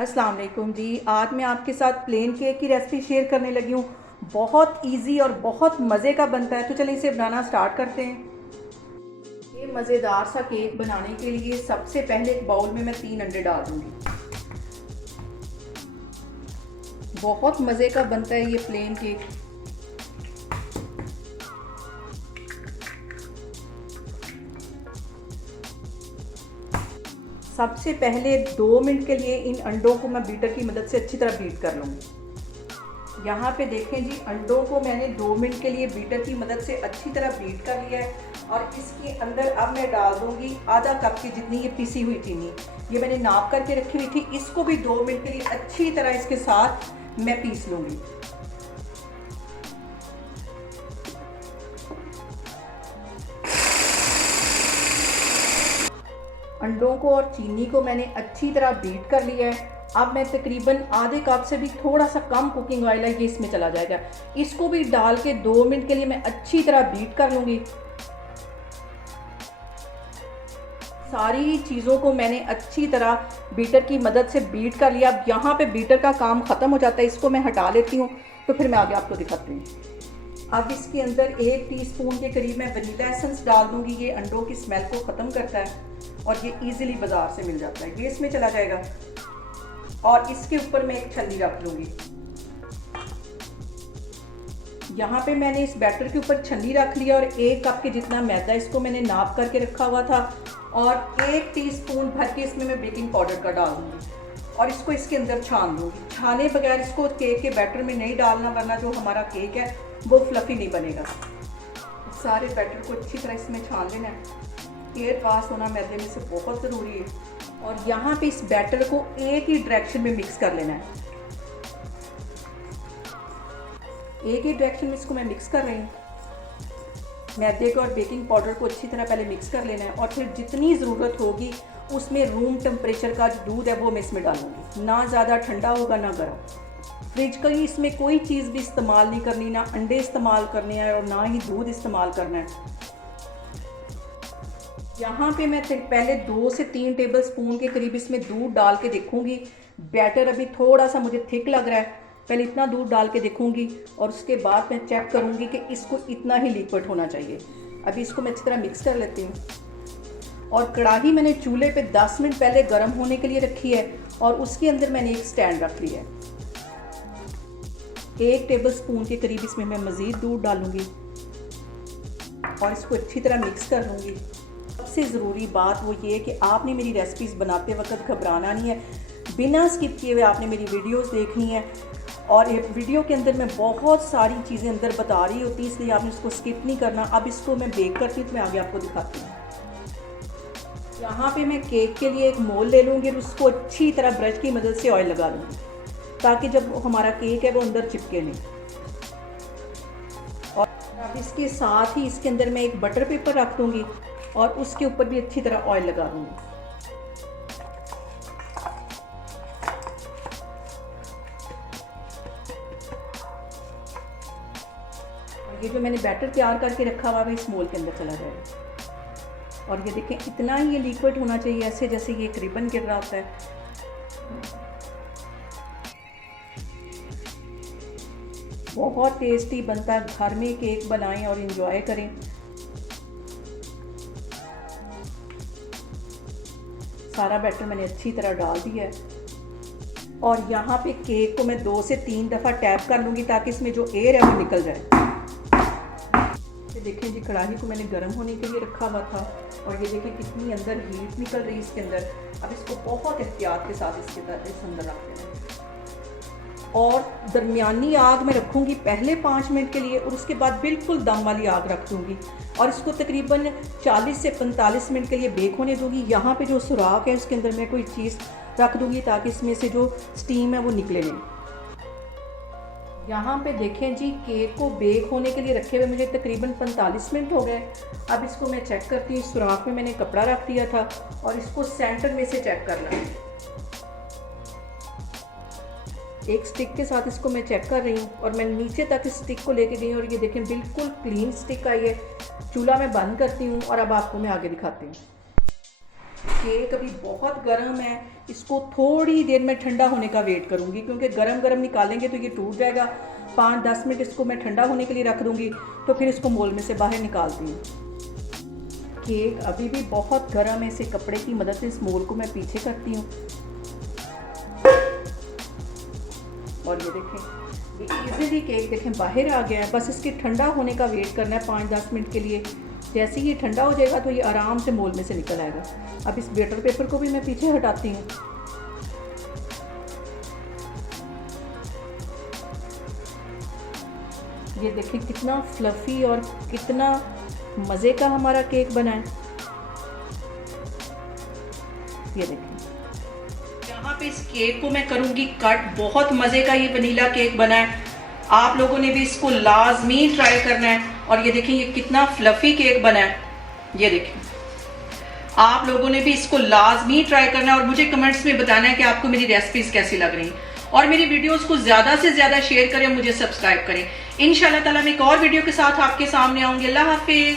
अस्सलाम वालेकुम जी। आज मैं आपके साथ प्लेन केक की रेसिपी शेयर करने लगी हूँ। बहुत इजी और बहुत मज़े का बनता है, तो चलिए इसे बनाना स्टार्ट करते हैं। ये मज़ेदार सा केक बनाने के लिए सबसे पहले एक बाउल में मैं 3 अंडे डाल दूँगी। बहुत मज़े का बनता है ये प्लेन केक। सबसे पहले 2 मिनट के लिए इन अंडों को मैं बीटर की मदद से अच्छी तरह बीट कर लूँगी। यहाँ पे देखें जी, अंडों को मैंने 2 मिनट के लिए बीटर की मदद से अच्छी तरह बीट कर लिया है। और इसके अंदर अब मैं डाल दूँगी आधा कप की जितनी ये पिसी हुई चीनी। ये मैंने नाप करके रखी हुई थी। इसको भी 2 मिनट के लिए अच्छी तरह इसके साथ मैं पीस लूँगी। अंडों को और चीनी को मैंने अच्छी तरह बीट कर लिया है। अब मैं तकरीबन आधे कप से भी थोड़ा सा कम कुकिंग ऑयल है, ये इसमें चला जाएगा। इसको भी डाल के 2 मिनट के लिए मैं अच्छी तरह बीट कर लूँगी। सारी चीज़ों को मैंने अच्छी तरह बीटर की मदद से बीट कर लिया। अब यहाँ पे बीटर का काम ख़त्म हो जाता है, इसको मैं हटा लेती हूँ, तो फिर मैं आगे आपको दिखाती हूँ। अब इसके अंदर 1 टीस्पून के करीब मैं वनीला एसेंस डाल दूँगी। ये अंडों की स्मेल को ख़त्म करता है और ये इजीली बाज़ार से मिल जाता है। ये इसमें चला जाएगा और इसके ऊपर मैं एक छन्नी रख लूँगी। यहाँ पे मैंने इस बैटर के ऊपर छन्नी रख लिया और 1 कप के जितना मैदा इसको मैंने नाप करके रखा हुआ था और 1 टीस्पून भर के इसमें मैं बेकिंग पाउडर का डाल दूँगी और इसको इसके अंदर छान दूँगी। छाने बगैर इसको केक के बैटर में नहीं डालना, वरना जो हमारा केक है वो फ्लफ़ी नहीं बनेगा। सारे बैटर को अच्छी तरह इसमें छान लेना है। एयर पास होना मैदे में से बहुत ज़रूरी है। और यहाँ पे इस बैटर को एक ही डायरेक्शन में मिक्स कर लेना है। एक ही डायरेक्शन में इसको मैं मिक्स कर रही हूँ। मैदे को और बेकिंग पाउडर को अच्छी तरह पहले मिक्स कर लेना है और फिर जितनी ज़रूरत होगी उसमें रूम टेम्परेचर का जो दूध है वो मैं इसमें डालूंगी। ना ज़्यादा ठंडा होगा ना गर्म। फ्रिज का ही इसमें कोई चीज़ भी इस्तेमाल नहीं करनी, ना अंडे इस्तेमाल करने हैं और ना ही दूध इस्तेमाल करना है। यहाँ पे मैं पहले 2 से 3 टेबल स्पून के करीब इसमें दूध डाल के देखूँगी। बैटर अभी थोड़ा सा मुझे थिक लग रहा है, पहले इतना दूध डाल के देखूँगी और उसके बाद मैं चेक करूँगी कि इसको इतना ही लिक्विड होना चाहिए। अभी इसको मैं अच्छी तरह मिक्स कर लेती हूँ। और कढ़ाई मैंने चूल्हे पे 10 मिनट पहले गर्म होने के लिए रखी है और उसके अंदर मैंने एक स्टैंड रख लिया है। 1 टेबल स्पून के करीब इसमें मैं मज़ीद दूध डालूँगी और इसको अच्छी तरह मिक्स कर लूँगी। सबसे ज़रूरी बात वो ये है कि आपने मेरी रेसिपीज़ बनाते वक्त घबराना नहीं है, बिना स्किप किए हुए आपने मेरी वीडियोस देखनी है। और वीडियो के अंदर मैं बहुत सारी चीज़ें अंदर बता रही होती, इसलिए आपने इसको स्किप नहीं करना। अब इसको मैं बेक करती हूँ तो मैं आगे आपको दिखाती हूँ। यहाँ पे मैं केक के लिए एक मोल ले लूँगी और उसको अच्छी तरह ब्रश की मदद से ऑयल लगा लूँगी ताकि जब हमारा केक है वो अंदर चिपके नहीं। और अब इसके साथ ही इसके अंदर मैं एक बटर पेपर रख दूँगी और उसके ऊपर भी अच्छी तरह ऑयल लगा दूँगी। और ये जो मैंने बैटर तैयार करके रखा हुआ है इस मोल के अंदर चला जाएगा। और ये देखें, इतना ही ये लिक्विड होना चाहिए, ऐसे जैसे ये एक रिबन गिर रहा होता है। बहुत टेस्टी बनता है। घर में केक बनाएं और एंजॉय करें। सारा बैटर मैंने अच्छी तरह डाल दिया है और यहाँ पे केक को मैं 2 से 3 दफ़ा टैप कर लूँगी ताकि इसमें जो एयर है वो निकल जाए। ये देखिए जी, कढ़ाई को मैंने गर्म होने के लिए रखा हुआ था और ये देखिए कितनी अंदर हीट निकल रही है इसके अंदर। अब इसको बहुत एहतियात के साथ इसके अंदर रख देना है और दरमियानी आग में रखूँगी पहले 5 मिनट के लिए और उसके बाद बिल्कुल दम वाली आग रख दूँगी और इसको तकरीबन 40 से 45 मिनट के लिए बेक होने दूँगी। यहाँ पे जो सुराख है उसके अंदर मैं कोई चीज़ रख दूँगी ताकि इसमें से जो स्टीम है वो निकले नहीं। यहाँ पे देखें जी, केक को बेक होने के लिए रखे हुए मुझे तकरीबन 45 मिनट हो गए। अब इसको मैं चेक करती हूँ। सुराख में मैंने कपड़ा रख दिया था और इसको सेंटर में से चेक करना है। एक स्टिक के साथ इसको मैं चेक कर रही हूँ और मैं नीचे तक इस स्टिक को लेके गई और ये देखें बिल्कुल क्लीन स्टिक आई है। चूल्हा मैं बंद करती हूँ और अब आपको मैं आगे दिखाती हूँ। केक अभी बहुत गर्म है, इसको थोड़ी देर में ठंडा होने का वेट करूँगी, क्योंकि गरम गरम निकालेंगे तो ये टूट जाएगा। 5-10 मिनट इसको मैं ठंडा होने के लिए रख दूँगी, तो फिर इसको मोल में से बाहर निकालती हूँ। केक अभी भी बहुत गर्म है, इसे कपड़े की मदद से इस मोल को मैं पीछे करती हूँ। और ये देखें, ये इजीली केक देखें बाहर आ गया है। बस इसके ठंडा होने का वेट करना है 5-10 मिनट के लिए। जैसे ही ये ठंडा हो जाएगा तो ये आराम से मोल में से निकल आएगा। अब इस बैटर पेपर को भी मैं पीछे हटाती हूँ। ये देखिए कितना फ्लफी और कितना मज़े का हमारा केक बना है। ये देखिए, यहाँ पे इस केक को मैं करूँगी कट। बहुत मज़े का ये वनीला केक बना है, आप लोगों ने भी इसको लाजमी ट्राई करना है। और ये देखें, ये कितना फ्लफी केक बना है। ये देखें, आप लोगों ने भी इसको लाजमी ट्राई करना है और मुझे कमेंट्स में बताना है कि आपको मेरी रेसिपीज कैसी लग रही हैं। और मेरी वीडियोस को ज़्यादा से ज़्यादा शेयर करें, मुझे सब्सक्राइब करें। इंशाल्लाह ताला मैं एक और वीडियो के साथ आपके सामने आऊँगी। अल्लाह हाफिज़।